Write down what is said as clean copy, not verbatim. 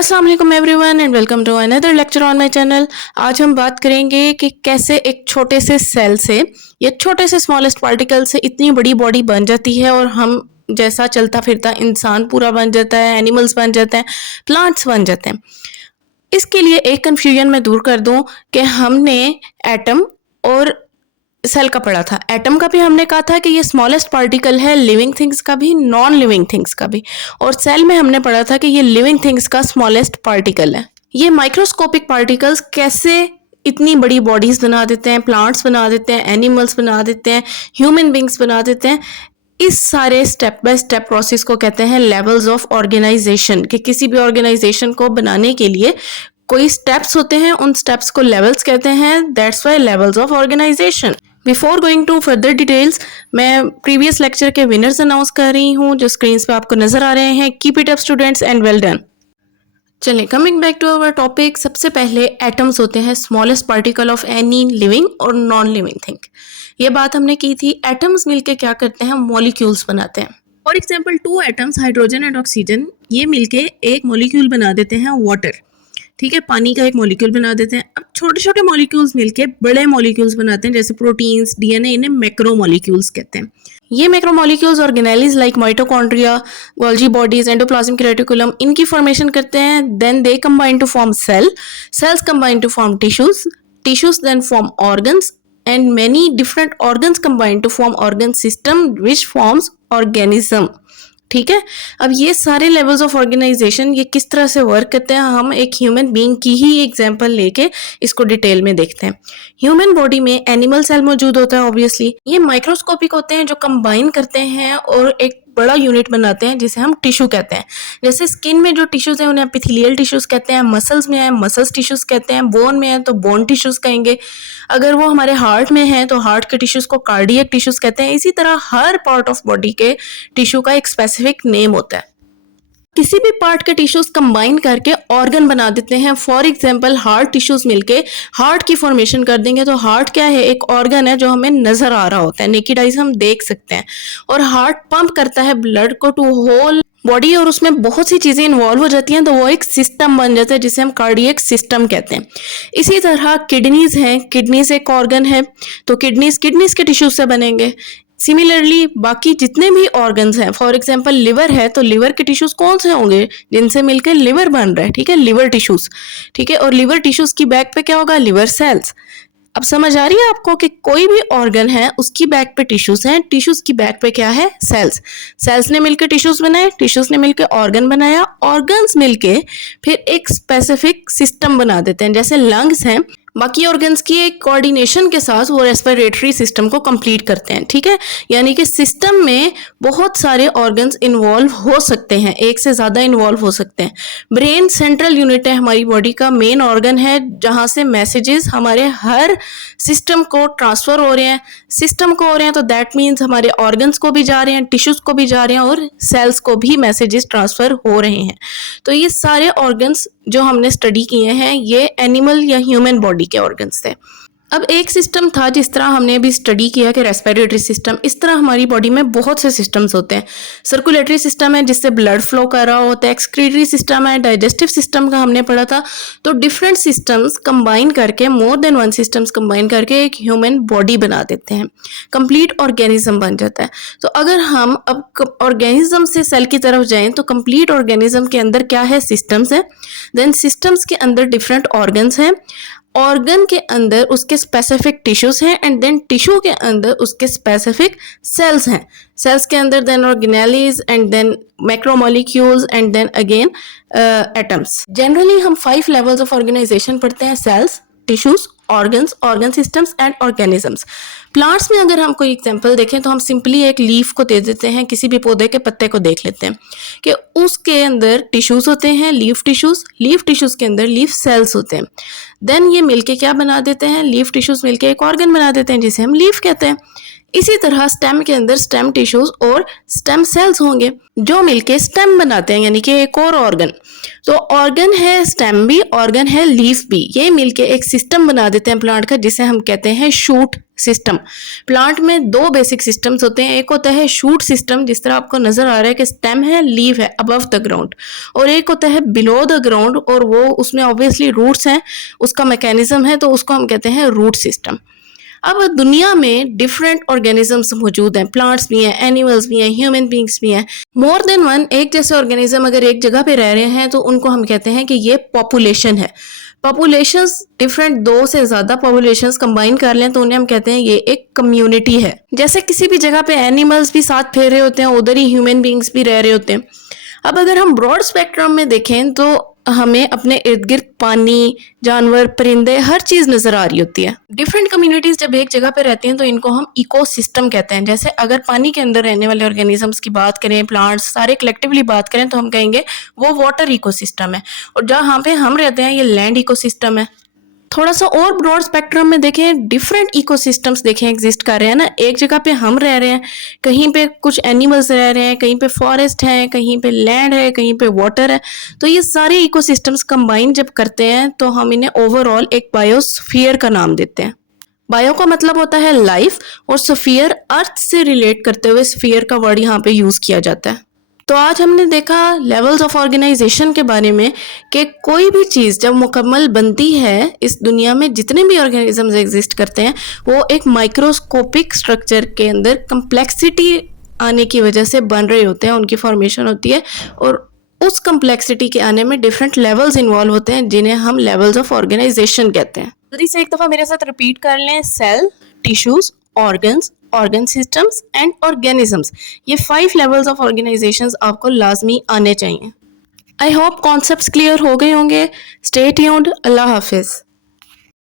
अस्सलाम वालेकुम everyone and welcome to another lecture on my channel. आज हम बात करेंगे कि कैसे एक छोटे से सेल से या छोटे से स्मॉलेस्ट पार्टिकल से इतनी बड़ी बॉडी बन जाती है और हम जैसा चलता फिरता इंसान पूरा बन जाता है, एनिमल्स बन जाते हैं, प्लांट्स बन जाते हैं। इसके लिए एक कन्फ्यूजन मैं दूर कर दूं कि हमने एटम और सेल का पढ़ा था। एटम का भी हमने कहा था कि ये स्मॉलेस्ट पार्टिकल है, लिविंग थिंग्स का भी, नॉन लिविंग थिंग्स का भी। और सेल में हमने पढ़ा था कि ये लिविंग थिंग्स का स्मॉलेस्ट पार्टिकल है। ये माइक्रोस्कोपिक पार्टिकल्स कैसे इतनी बड़ी बॉडीज बना देते हैं, प्लांट्स बना देते हैं, एनिमल्स बना देते हैं, ह्यूमन बींग्स बना देते हैं। इस सारे स्टेप बाय स्टेप प्रोसेस को कहते हैं लेवल्स ऑफ ऑर्गेनाइजेशन। कि किसी भी ऑर्गेनाइजेशन को बनाने के लिए कोई स्टेप्स होते हैं, उन स्टेप्स को लेवल्स कहते हैं। That's why levels of organization. Before going to further details, मैं प्रीवियस लेक्चर के विनर्स अनाउंस कर रही हूँ जो स्क्रीन पे आपको नजर आ रहे हैं। Keep it up students and well done. चलिए, coming back to our topic. सबसे पहले एटम्स होते हैं smallest particle of any living और नॉन लिविंग थिंग। ये बात हमने की थी। एटम्स मिलके क्या करते हैं? मॉलिक्यूल्स बनाते हैं। For example, two atoms hydrogen and oxygen, ये मिलके एक मॉलिक्यूल बना देते हैं वाटर। ठीक है, पानी का एक मॉलिक्यूल बना देते हैं। अब छोटे छोटे मॉलिक्यूल्स मिलके बड़े मॉलिक्यूल्स बनाते हैं, जैसे प्रोटीन्स, डीएनए, इन्हें मैक्रो मॉलिक्यूल्स कहते हैं। ये macro molecules organelles like mitochondria, Golgi bodies, endoplasmic reticulum, इनकी फॉर्मेशन करते हैं। Then they combine to form cell, cells combine to form tissues, tissues then form organs, and many different organs combine to form organ system which forms organism. ठीक है, अब ये सारे levels of organisation ये किस तरह से वर्क करते हैं, हम एक ह्यूमन बीइंग की ही एग्जांपल लेके इसको डिटेल में देखते हैं। ह्यूमन बॉडी में एनिमल सेल मौजूद होता है। ऑब्वियसली ये माइक्रोस्कोपिक होते हैं जो कंबाइन करते हैं और एक बड़ा यूनिट बनाते हैं जिसे हम टिश्यू कहते हैं। जैसे स्किन में जो टिश्यूज हैं उन्हें एपिथेलियल टिश्यूज कहते हैं, मसल्स में है मसल्स टिश्यूज कहते हैं, बोन में है तो बोन टिश्यूज कहेंगे, अगर वो हमारे हार्ट में है तो हार्ट के टिश्यूज को कार्डियक टिश्यूज कहते हैं। इसी तरह हर पार्ट ऑफ बॉडी के टिश्यू का एक स्पेसिफिक नेम होता है। किसी भी पार्ट के टिश्यूज कंबाइन करके ऑर्गन बना देते हैं। फॉर एग्जांपल, हार्ट टिश्यूज मिलके हार्ट की फॉर्मेशन कर देंगे तो हार्ट क्या है? एक ऑर्गन है जो हमें नजर आ रहा होता है, नेकेड आइज हम देख सकते हैं। और हार्ट पंप करता है ब्लड को टू होल बॉडी और उसमें बहुत सी चीजें इन्वॉल्व हो जाती हैं तो वो एक सिस्टम बन जाता है जिसे हम कार्डियक सिस्टम कहते हैं। इसी तरह किडनीज हैं, किडनीज एक ऑर्गन है तो किडनीज के टिश्यूज से बनेंगे। सिमिलरली बाकी जितने भी ऑर्गन्स हैं, फॉर एग्जांपल लिवर है तो लिवर के टिश्यूज कौन से होंगे? जिनसे मिलकर लिवर बन रहा है। ठीक है, लिवर टिश्यूज। ठीक है, और लिवर टिश्यूज की बैक पे क्या होगा? Liver cells. अब समझ आ रही है आपको कि कोई भी ऑर्गन है उसकी बैक पे टिश्यूज हैं, टिश्यूज की बैक पे क्या है? सेल्स। सेल्स ने मिलकर टिश्यूज बनाए, टिश्यूज ने मिलकर ऑर्गन बनाया, ऑर्गन्स मिलके फिर एक स्पेसिफिक सिस्टम बना देते हैं। जैसे लंग्स हैं, बाकी ऑर्गन्स की एक कोऑर्डिनेशन के साथ वो रेस्पिरेटरी सिस्टम को कंप्लीट करते हैं। ठीक है, यानी कि सिस्टम में बहुत सारे ऑर्गन्स इन्वॉल्व हो सकते हैं, एक से ज्यादा इन्वॉल्व हो सकते हैं। ब्रेन सेंट्रल यूनिट है हमारी बॉडी का, मेन ऑर्गन है जहां से मैसेजेस हमारे हर सिस्टम को ट्रांसफर हो रहे हैं। सिस्टम को हो रहे हैं तो दैट मीन्स हमारे ऑर्गन्स को भी जा रहे हैं, टिश्यूज को भी जा रहे हैं और सेल्स को भी मैसेजेस ट्रांसफर हो रहे हैं। तो ये सारे ऑर्गन्स जो हमने स्टडी किए हैं ये एनिमल या ह्यूमन बॉडी के ऑर्गन्स थे। अब एक सिस्टम था, जिस तरह हमने अभी स्टडी किया कि रेस्पिरेटरी सिस्टम, इस तरह हमारी बॉडी में बहुत से सिस्टम्स होते हैं। सर्कुलेटरी सिस्टम है जिससे ब्लड फ्लो कर रहा होता है, एक्सक्रीटरी सिस्टम है, डाइजेस्टिव सिस्टम का हमने पढ़ा था। तो डिफरेंट सिस्टम्स कंबाइन करके, more than one systems combine करके एक ह्यूमन बॉडी बना देते हैं, कंप्लीट ऑर्गेनिज्म बन जाता है। तो अगर हम अब ऑर्गेनिज्म से सेल की तरफ जाएं तो कंप्लीट ऑर्गेनिज्म के अंदर क्या है? सिस्टम्स है। देन सिस्टम्स के अंदर डिफरेंट ऑर्गन्स हैं, ऑर्गन के अंदर उसके स्पेसिफिक टिश्यूज हैं, एंड देन टिश्यू के अंदर उसके स्पेसिफिक सेल्स हैं। सेल्स के अंदर then organelles, and then macromolecules, and then again atoms. Generally हम 5 लेवल्स ऑफ ऑर्गेनाइजेशन पढ़ते हैं: cells, tissues, organs, organ systems and organisms. Plants में अगर हम कोई एग्जांपल देखें तो हम सिंपली एक लीफ को दे देते हैं, किसी भी पौधे के पत्ते को देख लेते हैं कि उसके अंदर टिश्यूज होते हैं, लीफ टिश्यूज के अंदर लीफ सेल्स होते हैं। देन ये मिलके क्या बना देते हैं? लीफ टिश्यूज मिलके एक ऑर्गन बना देते हैं जिसे हम लीफ कहते हैं। इसी तरह स्टेम के अंदर स्टेम टिश्यूज और स्टेम सेल्स होंगे जो मिलके स्टेम बनाते हैं, यानी कि एक और ऑर्गन। तो ऑर्गन है स्टेम भी, ऑर्गन है लीफ भी, ये मिलके एक सिस्टम बना देते हैं प्लांट का, जिसे हम कहते हैं शूट सिस्टम। प्लांट में दो बेसिक सिस्टम्स होते हैं, एक होता है शूट सिस्टम, जिस तरह आपको नजर आ रहा है कि स्टेम है, लीफ है अबव द ग्राउंड, और एक होता है बिलो द ग्राउंड, और वो उसमें ऑब्वियसली रूट्स हैं, उसका मैकेनिज्म है, तो उसको हम कहते हैं रूट सिस्टम। अब दुनिया में डिफरेंट ऑर्गेनिजम्स मौजूद हैं, प्लांट्स भी हैं, एनिमल्स भी हैं, ह्यूमन बींग्स भी हैं, मोर देन वन। एक जैसे ऑर्गेनिज्म अगर एक जगह पे रह रहे हैं तो उनको हम कहते हैं कि ये पॉपुलेशन है। पॉपुलेशंस डिफरेंट, दो से ज्यादा पॉपुलेशंस कंबाइन कर लें तो उन्हें हम कहते हैं ये एक कम्युनिटी है। जैसे किसी भी जगह पे एनिमल्स भी साथ फेर रहे होते हैं, उधर ही ह्यूमन बींग्स भी रह रहे होते हैं। अब अगर हम ब्रॉड स्पेक्ट्रम में देखें तो हमें अपने इर्द गिर्द पानी, जानवर, परिंदे, हर चीज नजर आ रही होती है। डिफरेंट कम्युनिटीज जब एक जगह पे रहती हैं तो इनको हम इकोसिस्टम कहते हैं। जैसे अगर पानी के अंदर रहने वाले ऑर्गेनिजम्स की बात करें, प्लांट्स सारे कलेक्टिवली बात करें तो हम कहेंगे वो वाटर इकोसिस्टम है, और जहाँ पे हम रहते हैं ये लैंड इकोसिस्टम है। थोड़ा सा और ब्रॉड स्पेक्ट्रम में देखें, डिफरेंट इकोसिस्टम्स देखें एग्जिस्ट कर रहे हैं ना। एक जगह पे हम रह रहे हैं, कहीं पे कुछ एनिमल्स रह रहे हैं, कहीं पे फॉरेस्ट है, कहीं पे लैंड है, कहीं पे वाटर है। तो ये सारे इकोसिस्टम्स कंबाइन जब करते हैं तो हम इन्हें ओवरऑल एक बायोस्फीयर का नाम देते हैं। बायो का मतलब होता है लाइफ, और स्फीयर अर्थ से रिलेट करते हुए स्फीयर का वर्ड यहाँ पे यूज किया जाता है। तो आज हमने देखा लेवल्स ऑफ ऑर्गेनाइजेशन के बारे में कि कोई भी चीज़ जब मुकम्मल बनती है, इस दुनिया में जितने भी ऑर्गेनिजम्स एग्जिस्ट करते हैं वो एक माइक्रोस्कोपिक स्ट्रक्चर के अंदर कम्प्लेक्सिटी आने की वजह से बन रहे होते हैं, उनकी फॉर्मेशन होती है, और उस कम्प्लेक्सिटी के आने में डिफरेंट लेवल्स इन्वॉल्व होते हैं जिन्हें हम लेवल्स ऑफ ऑर्गेनाइजेशन कहते हैं। जल्दी से एक दफ़ा मेरे साथ रिपीट कर लें, cell, tissues, organs, organ systems and organisms. ये 5 लेवल्स ऑफ ऑर्गेनाइजेशंस आपको लाजमी आने चाहिए। आई होप कॉन्सेप्ट्स क्लियर हो गए होंगे। Stay tuned. अल्लाह हाफिज़।